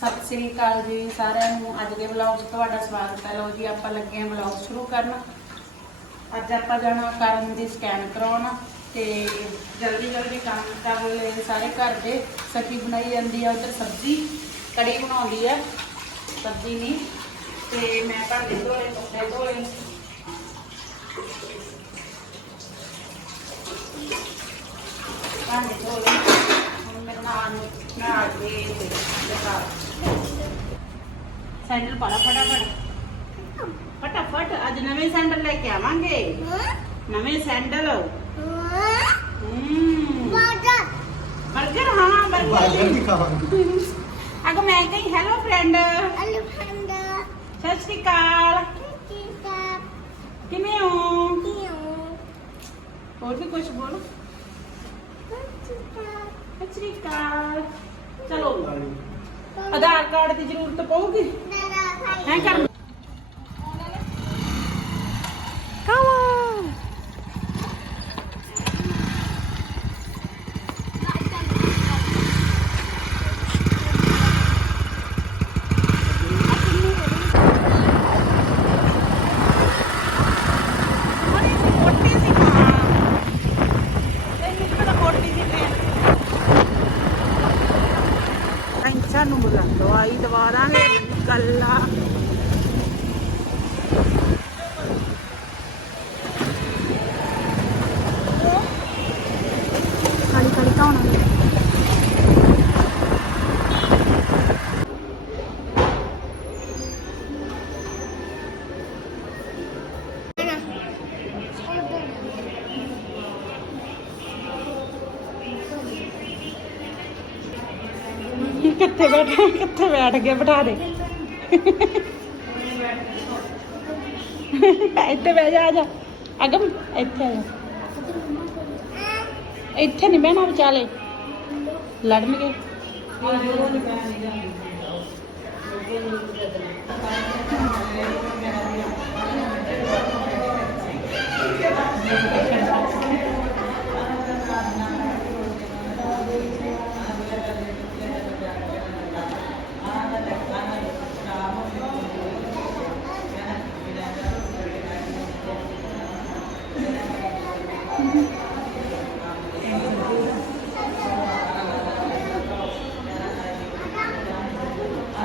ਸਤਿ ਸ੍ਰੀ ਅਕਾਲ ਜੀ ਸਾਰਿਆਂ ਨੂੰ। ਅੱਜ ਦੇ ਵਲੌਗ 'ਚ ਤੁਹਾਡਾ ਸਵਾਗਤ ਹੈ। ਲਓ ਜੀ, ਆਪਾਂ ਲੱਗੇ ਹਾਂ ਵਲੌਗ ਸ਼ੁਰੂ ਕਰਨ। ਅੱਜ ਆਪਾਂ ਜਾਣਾ ਕਰਨ ਦੀ ਸਕੈਨ ਕਰਾਉਣ ਤੇ ਜਲਦੀ ਜਲਦੀ ਕੰਮ ਕਰ ਲਏ ਸਾਰੇ ਘਰ ਦੇ। ਸਬਜ਼ੀ ਬਣਾਈ ਜਾਂਦੀ ਆ, ਉਧਰ ਸਬਜ਼ੀ ਕੜੀ ਬਣਾਉਂਦੀ ਆ। ਸਬਜ਼ੀ ਨਹੀਂ। ਤੇ ਮੈਂ ਭਾਂਡੇ ਧੋਲੇ ਕੱਪੜੇ ਧੋਲੇ ਭਾਂਡੇ ਧੋਲੇ ਹੁਣ ਮੇਰੇ ਨਾਲ ਨਹਾ ਕੇ ਤੇ ਸੈਂਡਲ ਪਾਲਾ ਫਟਾਫਟ। ਫਟਾਫਟ ਅੱਜ ਨਵੇਂ ਸੈਂਡਲ ਲੈ ਕੇ ਆਵਾਂਗੇ। ਨਵੇਂ ਸੈਂਡਲ। ਹੂੰ। 버ਗਰ ਹਾਂ ਬਾਰਗਰ। ਵੀ ਖਾਵਾਂਗੇ। ਅਗੋ ਮੈਂ ਕਹੀ ਹੈਲੋ ਫਰੈਂਡ ਸਤਿ ਸ਼੍ਰੀ ਅਕਾਲ। ਕਿਵੇਂ ਹੋ? ਹੋਰ ਵੀ ਕੁਝ ਬੋਲੋ। ਸਤਿ ਸ਼੍ਰੀ ਅਕਾਲ। ਚਲੋ ਆਧਾਰ ਕਾਰਡ ਦੀ ਜ਼ਰੂਰਤ ਪਊਗੀ। ਹੈ ਕਰ ਕਿੱਥੇ ਬੈਠਾ ਕਿੱਥੇ ਬੈਠ ਗਿਆ ਬਿਠਾ ਦੇ। ਇੱਥੇ ਬਹਿ ਜਾ, ਆ ਜਾ। ਅਗਮ, ਇੱਥੇ ਆ ਜਾ। ਇੱਥੇ ਨਹੀਂ ਬਹਿਣਾ ਵਿਚਾਲੇ। ਲੜਨਗੇ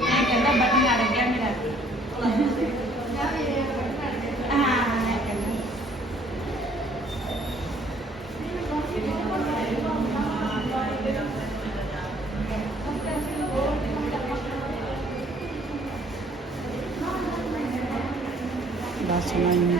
ਮੈਂ ਕਹਿੰਦਾ ਬਟਨ ਅੜ ਗਿਆ ਮੇਰਾ ਹਾਂ ਮੈਂ ਕਹਿੰਦਾ ਬਸ ਨਾ ਇੰਨੀ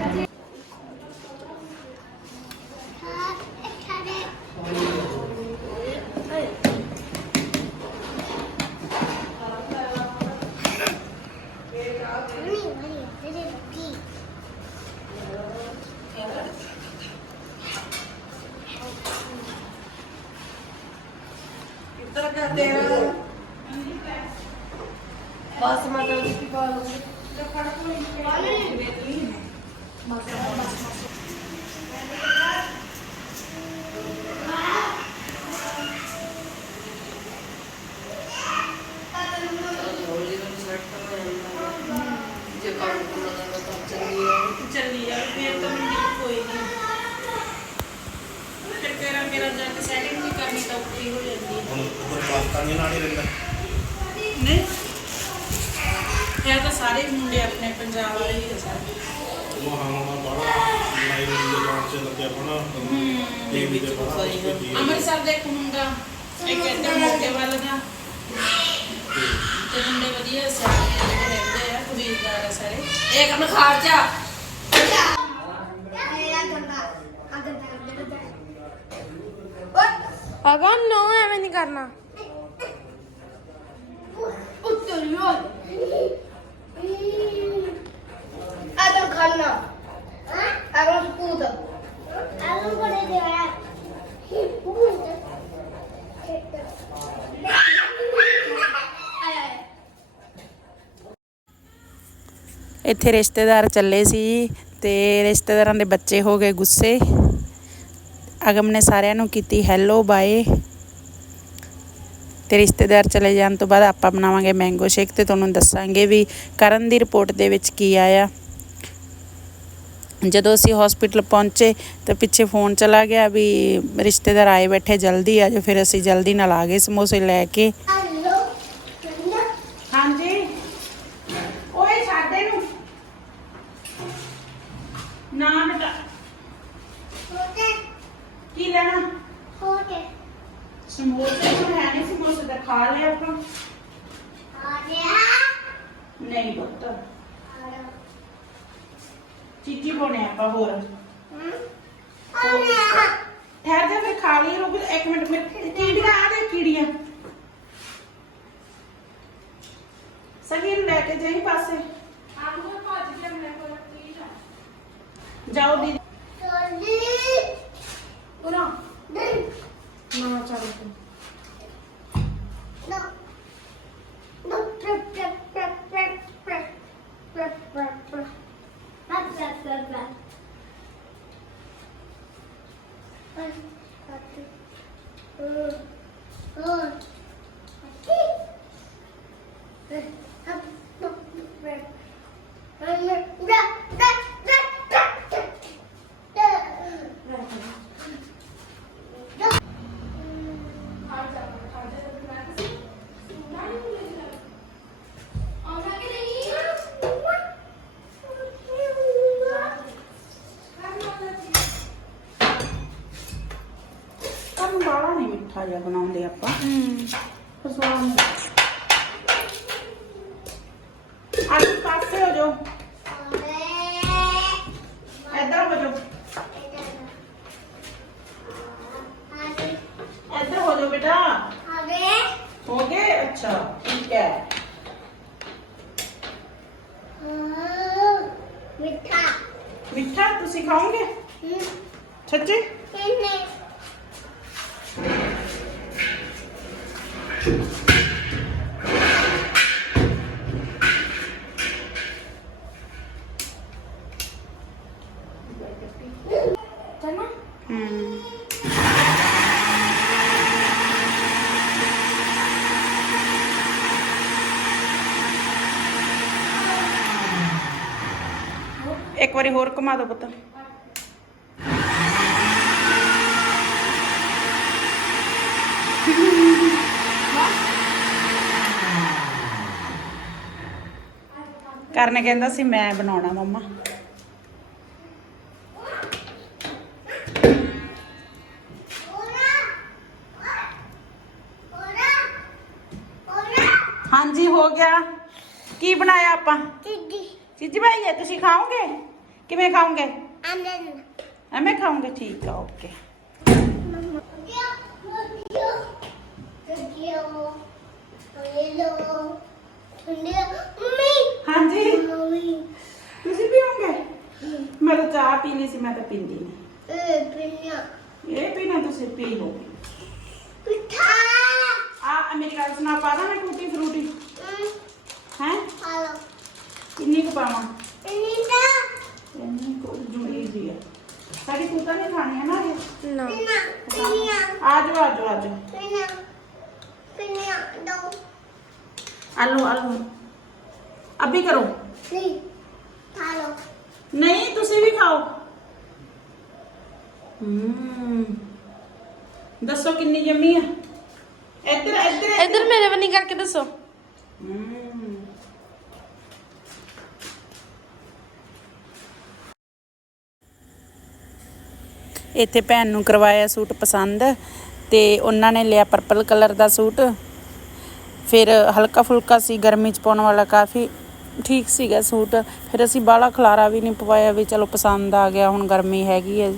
ਕਿੱਧਰ ਗਿਆ ਤੇਰਾ ਸਾਰੇ ਮੁੰਡੇ ਆਪਣੇ ਪੰਜਾਬ ਵਾਲੇ ਹੀ ਆ ਸਾਰੇ ਧੂਆਂ ਹੋਣਾ ਬੜਾ ਲਾਈਨ ਦੇ ਜਾਣ ਚ ਲੱਗਿਆ ਬੜਾ ਇਹ ਵੀ ਤੇ ਬੜਾ ਅੰਮ੍ਰਿਤਸਰ ਦੇ ਕੁੰਡਾ ਇੱਕ ਇੱਧਰ ਮੋਕੇ ਵੱਲ ਦਾ। ਤੇ ਮੁੰਡੇ ਵਧੀਆ ਸਾਰੇ। ਇੱਕ ਨਖਾਰ ਚਾ ਅਗਾਂ ਨੋ ਐਵੇਂ ਨਹੀਂ ਕਰਨਾ। ਉੱਤਰ ਯੋ ਆਦਮ ਇੱਥੇ ਰਿਸ਼ਤੇਦਾਰ ਚੱਲੇ ਸੀ ਤੇ ਰਿਸ਼ਤੇਦਾਰਾਂ ਦੇ ਬੱਚੇ ਹੋ ਗਏ ਗੁੱਸੇ। ਅਗਮ ਨੇ ਸਾਰਿਆਂ ਨੂੰ ਕੀਤੀ ਹੈਲੋ ਬਾਏ ਤੇ ਰਿਸ਼ਤੇਦਾਰ ਚਲੇ ਜਾਣ ਤੋਂ ਬਾਅਦ ਆਪਾਂ ਬਣਾਵਾਂਗੇ ਮੈਂਗੋ ਸ਼ੇਕ ਤੇ ਤੁਹਾਨੂੰ ਦੱਸਾਂਗੇ ਵੀ ਕਰਨ ਦੀ ਰਿਪੋਰਟ ਦੇ ਵਿੱਚ ਕੀ ਆਇਆ। ਜਦੋਂ ਅਸੀਂ ਹਸਪੀਟਲ ਪਹੁੰਚੇ ਤਾਂ ਪਿੱਛੇ ਫੋਨ ਚਲਾ ਗਿਆ ਵੀ ਰਿਸ਼ਤੇਦਾਰ ਆਏ ਬੈਠੇ ਜਲਦੀ ਆ ਜਾਓ ਫਿਰ ਅਸੀਂ ਜਲਦੀ ਨਾਲ ਆ ਗਏ ਸਮੋਸੇ ਲੈ ਕੇ ਹਾਂਜੀ ਓਏ ਸਾਡੇ ਨੂੰ ਨਾ ਬੇਟਾ ਕੀ ਲੈਣਾ ਸਮੋਸੇ ਤਾਂ ਹੈ ਨਹੀਂ ਸਮੋਸੇ ਤਾਂ ਖਾ ਲਿਆ ਆਪਾਂ ਨਹੀਂ ਪੁੱਤ ਚੀਚੀ ਬੋਨੇ ਆਪਾਂ ਹੋਰ। ਠਹਿਰ ਜਾ ਫਿਰ ਖਾ ਲਈ ਰੁਕ ਇੱਕ ਮਿੰਟ ਮੇਰੇ ਕੀੜੀਆਂ ਆ ਦੇ ਕੀੜੀਆਂ। ਸਗੀ ਨੂੰ ਲੈ ਕੇ ਜਾਈ ਪਾਸੇ। ਜਾਓ ਦੀ ਉਰਾ। ਨਾ ਚੱਲ। ਤੂੰ ਕੰਮ ਬਾਲਾ ਨਹੀਂ ਮਿੱਠਾ ਜਿਹਾ ਬਣਾਉਂਦੇ ਆਪਾਂ ਪਰ ਸਵਾਦ ਹੁੰਦਾ। ਆਲੂ ਪਾਸੇ ਹੋ ਜਾਓ ਇੱਧਰ ਹੋ ਜਾਓ ਇੱਧਰ ਹੋ ਜਾਓ ਬੇਟਾ ਹੋ ਗਏ ਅੱਛਾ ਠੀਕ ਹੈ ਮਿੱਠਾ ਮਿੱਠਾ ਤੁਸੀਂ ਖਾਓਗੇ ਸੱਚੀ ਕਿੰਨੇ ਚਨਾ ਹੂੰ ਇੱਕ ਵਾਰੀ ਹੋਰ ਘੁਮਾ ਦਿਓ ਪੁੱਤ। ਕਰਨ ਕਹਿੰਦਾ ਸੀ ਮੈਂ ਬਣਾਉਣਾ ਮੰਮਾ। ਆਪਾਂ? ਟਿੱਡੀ ਚੀਜੀ ਭਾਈ ਇਹ ਤੁਸੀਂ ਖਾਓਗੇ? ਕਿਵੇਂ ਖਾਓਗੇ? ਆਨੰਦ ਐਵੇਂ ਖਾਓਗੇ? ਠੀਕ ਆ ਓਕੇ। ਹਾਂਜੀ। ਤੁਸੀਂ ਪੀਓਗੇ? ਮੈਂ ਤਾਂ ਚਾਹ ਪੀ ਲਈ ਸੀ ਮੈਂ ਤਾਂ ਪੀਂਦੀ ਨਹੀਂ ਇਹ ਪੀਣਾ ਤੁਸੀਂ ਪੀ ਲਓ। ਆ ਮੇਰੀ ਗੱਲ ਸੁਣਾ ਪਾ ਦਾਂ ਮੈਂ ਟੂਟੀ ਫਰੂਟੀ? ਹੈ। ਕਿੰਨੀ ਕੁ ਪਾਵਾਂ? ਇੰਨੀ ਕੁ ਜੁੜੀ ਜੀ ਆ। ਸਾਡੀ ਕੁੱਤਾ ਨੇ ਖਾਣੀ ਹੈ ਨਾ ਇਹ। ਪਿੰਨਾ ਆ ਜਾਓ ਆ ਜਾਓ ਆ ਜਾਓ ਦੋ। ਆਲੂ ਆਲੂ। ਅਭੀ ਕਰੋ। ਨਹੀਂ ਨਹੀਂ ਤੁਸੀਂ ਵੀ ਖਾਓ। ਹੂੰ। ਦੱਸੋ ਕਿੰਨੀ ਜੰਮੀ ਆ? ਇੱਧਰ ਇੱਧਰ ਇੱਧਰ। ਮੇਰੇ ਬੰਨੀ ਕਰਕੇ ਦੱਸੋ। ਹੂੰ। ਇੱਥੇ ਭੈਣ ਨੂੰ ਕਰਵਾਇਆ ਸੂਟ ਪਸੰਦ ਤੇ ਉਹਨਾਂ ਨੇ ਲਿਆ ਪਰਪਲ ਕਲਰ ਦਾ ਸੂਟ। ਫਿਰ ਹਲਕਾ ਫੁਲਕਾ ਸੀ, ਗਰਮੀ ਚ ਪਾਉਣ ਵਾਲਾ ਕਾਫੀ ਠੀਕ ਸੀਗਾ ਸੂਟ। ਫਿਰ ਅਸੀਂ ਬਾਹਲਾ ਖਲਾਰਾ ਵੀ ਨਹੀਂ ਪਵਾਇਆ ਵੀ ਚਲੋ ਪਸੰਦ ਆ ਗਿਆ, ਹੁਣ ਗਰਮੀ ਹੈਗੀ ਹੈ।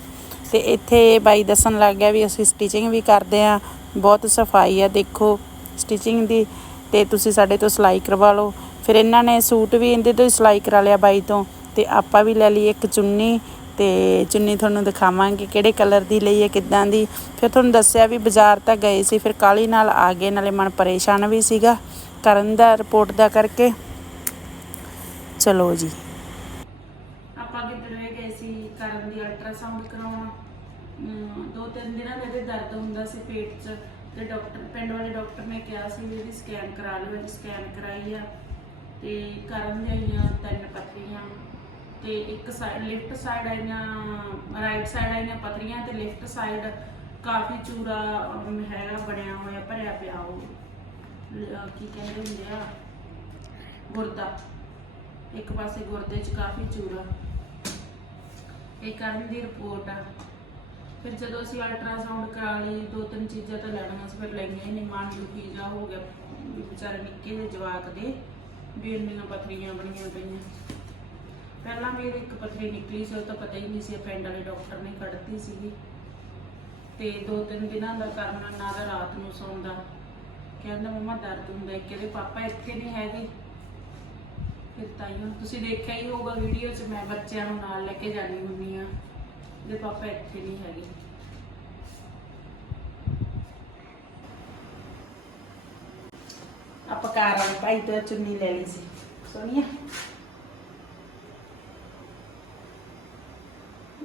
ਤੇ ਇੱਥੇ ਬਾਈ ਦੱਸਣ ਲੱਗ ਗਿਆ ਵੀ ਅਸੀਂ ਸਟਿਚਿੰਗ ਵੀ ਕਰਦੇ ਆ ਬਹੁਤ ਸਫ਼ਾਈ ਆ ਦੇਖੋ ਸਟਿਚਿੰਗ ਦੀ ਤੇ ਤੁਸੀਂ ਸਾਡੇ ਤੋਂ ਸਿਲਾਈ ਕਰਵਾ ਲਓ। ਫਿਰ ਇਹਨਾਂ ਨੇ ਸੂਟ ਵੀ ਇਹਦੇ ਤੋਂ ਹੀ ਸਿਲਾਈ ਕਰਾ ਲਿਆ ਬਾਈ ਤੋਂ ਤੇ ਆਪਾਂ ਵੀ ਲੈ ਲਈ ਇੱਕ ਚੁੰਨੀ। ਤੇ ਚੁੰਨੀ ਤੁਹਾਨੂੰ ਦਿਖਾਵਾਂਗੇ ਕਿਹੜੇ ਕਲਰ ਦੀ ਲਈ ਹੈ, ਕਿੱਦਾਂ ਦੀ। ਫਿਰ ਤੁਹਾਨੂੰ ਦੱਸਿਆ ਵੀ ਬਾਜ਼ਾਰ ਤਾਂ ਗਏ ਸੀ, ਫਿਰ ਕਾਲੀ ਨਾਲ ਆ ਗਏ, ਨਾਲੇ ਮਨ ਪਰੇਸ਼ਾਨ ਵੀ ਸੀਗਾ ਕਰਨ ਦਾ ਰਿਪੋਰਟ ਦਾ ਕਰਕੇ। ਚਲੋ ਜੀ। ਆਪਾਂ ਕਿਧਰੇ ਗਏ ਸੀ, ਕਰਨ ਦੀ ਅਲਟਰਾਸਾਊਂਡ ਕਰਾਉਣ। ਦੋ ਤਿੰਨ ਦਿਨਾਂ ਦੇ ਇਹਦੇ ਦਰਦ ਹੁੰਦਾ ਸੀ ਪੇਟ 'ਚ, ਤੇ ਡਾਕਟਰ, ਪਿੰਡ ਵਾਲੇ ਡਾਕਟਰ ਨੇ ਕਿਹਾ ਸੀ ਵੀ ਇਹਦੀ ਸਕੈਨ ਕਰਾ ਲਓ, ਇਹਦੀ ਸਕੈਨ ਕਰਾਈ ਆ। ਤੇ ਕਰਨ ਦੀਆਂ ਤਿੰਨ ਪੱਥਰੀਆਂ। ਤੇ ਇੱਕ ਸਾਈਡ ਲੈਫਟ ਸਾਈਡ ਆਈਆਂ ਰਾਈਟ ਸਾਈਡ ਆਈਆਂ ਪਤਰੀਆਂ ਤੇ ਲੈਫਟ ਸਾਈਡ ਕਾਫੀ ਚੂਰਾ ਹੈਗਾ, ਬਣਿਆ ਹੋਇਆ, ਭਰਿਆ ਪਿਆ ਉਹ ਕੀ ਕਹਿੰਦੇ ਹੁੰਦੇ ਆ, ਗੁਰਦਾ। ਇੱਕ ਪਾਸੇ ਗੁਰਦੇ 'ਚ ਕਾਫੀ ਚੂਰਾ ਇਹ ਕਰਨ ਦੀ ਰਿਪੋਰਟ ਆ। ਫਿਰ ਜਦੋਂ ਅਸੀਂ ਅਲਟਰਾਸਾਊਂਡ ਕਰਾ ਲਈ ਦੋ ਤਿੰਨ ਚੀਜ਼ਾਂ ਤਾਂ ਲੈਣੀਆਂ ਸੀ, ਫਿਰ ਲਈਆਂ ਹੀ ਨਹੀਂ ਮਨ ਦੁਖੀ ਜਾ ਹੋ ਗਿਆ। ਵਿਚਾਰੇ ਨਿੱਕੇ ਜਿਹੇ ਜਵਾਕ ਦੇ, ਵੀ ਇੰਨੀਆਂ ਪਥਰੀਆਂ ਬਣੀਆਂ ਪਈਆਂ। ਪਹਿਲਾਂ ਮੇਰੀ ਇੱਕ ਪੱਥਰੀ ਨਿਕਲੀ ਸੀ, ਉਹ ਤਾਂ ਪਤਾ ਹੀ ਨਹੀਂ ਸੀ ਪਿੰਡ ਵਾਲੇ ਡਾਕਟਰ ਨੇ ਕੱਢਤੀ ਸੀਗੀ। ਤੇ ਦੋ ਤਿੰਨ ਦਿਨਾਂ ਦਾ ਕਰਨਾ ਨਾ ਤਾਂ ਰਾਤ ਨੂੰ ਸੌਂਦਾ। ਕਹਿੰਦਾ, ਮਮਾ, ਦਰਦ ਹੁੰਦਾ ਹੈ ਕਿਹਦੇ ਪਾਪਾ ਇੱਥੇ ਨਹੀਂ ਹੈਗੇ। ਫਿਰ ਤਾਈਓ ਤੁਸੀਂ ਦੇਖਿਆ ਹੀ ਹੋਊਗਾ ਵੀਡੀਓ 'ਚ, ਮੈਂ ਬੱਚਿਆਂ ਨੂੰ ਨਾਲ ਲੈ ਕੇ ਜਾਣੀ ਹੁੰਦੀ ਆ ਦੇ ਪਾਪਾ ਇੱਥੇ ਨਹੀਂ ਹੈਗੇ। ਆਪਾਂ ਕਾਰ ਵਾਲੇ ਭਾਈ ਤੋਂ ਚੁੰਨੀ ਲੈ ਲਈ ਸੀ। ਸੋਨੀਆ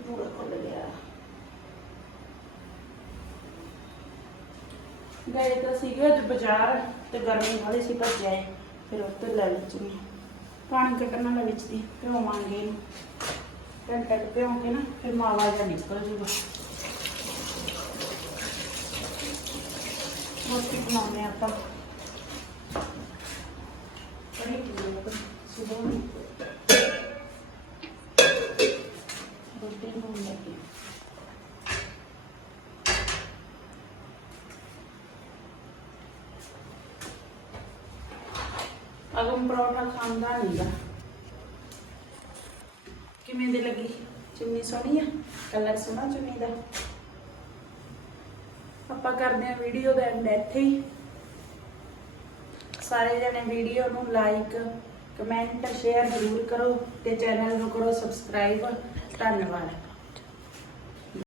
ਬੂੜਾ ਖੁੱਲ ਗਿਆ ਗਏ ਤਾਂ ਸੀਗੇ ਅੱਜ ਬਾਜ਼ਾਰ ਤੇ ਗਰਮੀ ਵਾਲੀ ਸੀ ਭੱਜਿਆ ਏ ਫਿਰ ਉੱਥੇ ਲੈ ਲਈ ਪਾਣੀ ਕੱਢਣ ਵਾਲਾ ਵਿੱਚ ਦੀ ਭਿਓਵਾਂਗੇ ਇਹਨੂੰ। ਘੰਟਾ ਕੁ ਭਿਉਂ ਨਾ, ਫਿਰ ਮਾਵਾ ਜਿਹਾ ਨਿਕਲ ਜੂਗਾ। ਰੋਟੀ ਬਣਾਉਂਦੇ ਹਾਂ ਆਪਾਂ। ਕੜੀ ਕੀ ਸੁਬਹ ਨੂੰ ਰੋਟੀ ਬਣਾਉਣ ਲੱਗੇ ਅਗਮ ਪਰੌਠਾ ਖਾਂਦਾ ਨਹੀਂਗਾ ਕਿਵੇਂ ਦੀ ਲੱਗੀ? ਚੁੰਨੀ ਸੋਹਣੀ ਆ? ਕਲਰ ਸੋਹਣਾ ਚੁੰਨੀ ਦਾ? ਆਪਾਂ ਕਰਦੇ ਹਾਂ ਵੀਡੀਓ ਦਾ ਐਂਡ ਇੱਥੇ ਹੀ। ਸਾਰੇ ਜਣੇ ਵੀਡੀਓ ਨੂੰ ਲਾਈਕ ਕਮੈਂਟ ਸ਼ੇਅਰ ਜ਼ਰੂਰ ਕਰੋ ਤੇ ਚੈਨਲ ਨੂੰ ਕਰੋ ਸਬਸਕ੍ਰਾਈਬ ਧੰਨਵਾਦ।